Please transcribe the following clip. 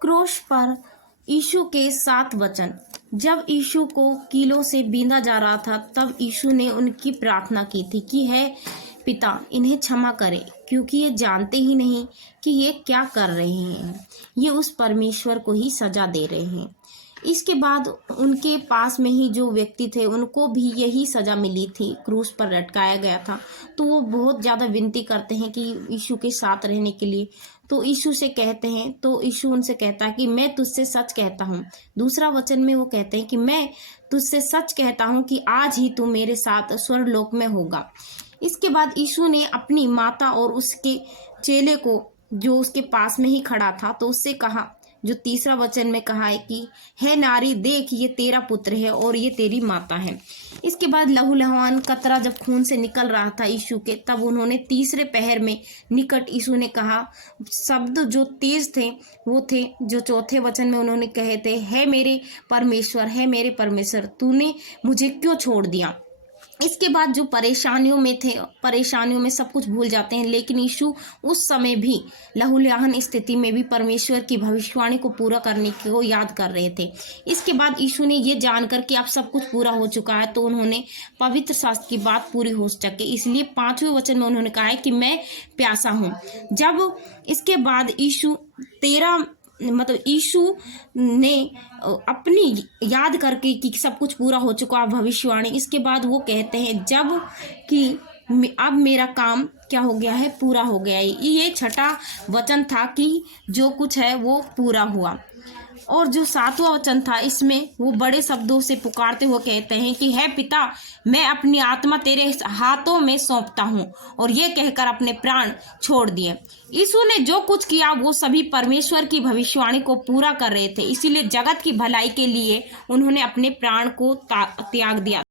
क्रूस पर यीशु के 7 वचन। जब यीशु को कीलों से बींधा जा रहा था, तब यीशु ने उनकी प्रार्थना की थी कि हे पिता, इन्हें क्षमा करें, क्योंकि ये जानते ही नहीं कि ये क्या कर रहे हैं। ये उस परमेश्वर को ही सजा दे रहे हैं। इसके बाद उनके पास में ही जो व्यक्ति थे, उनको भी यही सजा मिली थी, क्रूस पर लटकाया गया था। तो वो बहुत ज़्यादा विनती करते हैं कि यीशु के साथ रहने के लिए। तो यीशु से कहते हैं, तो यीशु उनसे कहता है कि मैं तुझसे सच कहता हूँ। दूसरा वचन में वो कहते हैं कि मैं तुझसे सच कहता हूँ कि आज ही तू मेरे साथ स्वर्गलोक में होगा। इसके बाद यीशु ने अपनी माता और उसके चेले को, जो उसके पास में ही खड़ा था, तो उससे कहा, जो तीसरा वचन में कहा है कि हे नारी, देख ये तेरा पुत्र है और ये तेरी माता है। इसके बाद लहूलुहान कतरा जब खून से निकल रहा था यीशु के, तब उन्होंने तीसरे पहर में निकट यीशु ने कहा शब्द जो तेज थे, वो थे जो चौथे वचन में उन्होंने कहे थे, हे मेरे परमेश्वर, हे मेरे परमेश्वर, तूने मुझे क्यों छोड़ दिया। इसके बाद जो परेशानियों में थे, परेशानियों में सब कुछ भूल जाते हैं, लेकिन यीशु उस समय भी लहूलुहान स्थिति में भी परमेश्वर की भविष्यवाणी को पूरा करने को याद कर रहे थे। इसके बाद यीशु ने ये जानकर कि अब सब कुछ पूरा हो चुका है, तो उन्होंने पवित्र शास्त्र की बात पूरी हो सके, इसलिए 5वें वचन में उन्होंने कहा है कि मैं प्यासा हूँ। जब इसके बाद यीशु ने अपनी याद करके कि सब कुछ पूरा हो चुका भविष्यवाणी, इसके बाद वो कहते हैं जब कि अब मेरा काम क्या हो गया है, पूरा हो गया है। ये 6ठा वचन था कि जो कुछ है वो पूरा हुआ। और जो 7वां वचन था, इसमें वो बड़े शब्दों से पुकारते हुए कहते हैं कि हे पिता, मैं अपनी आत्मा तेरे हाथों में सौंपता हूँ, और ये कहकर अपने प्राण छोड़ दिए। यीशु ने जो कुछ किया वो सभी परमेश्वर की भविष्यवाणी को पूरा कर रहे थे, इसीलिए जगत की भलाई के लिए उन्होंने अपने प्राण को त्याग दिया।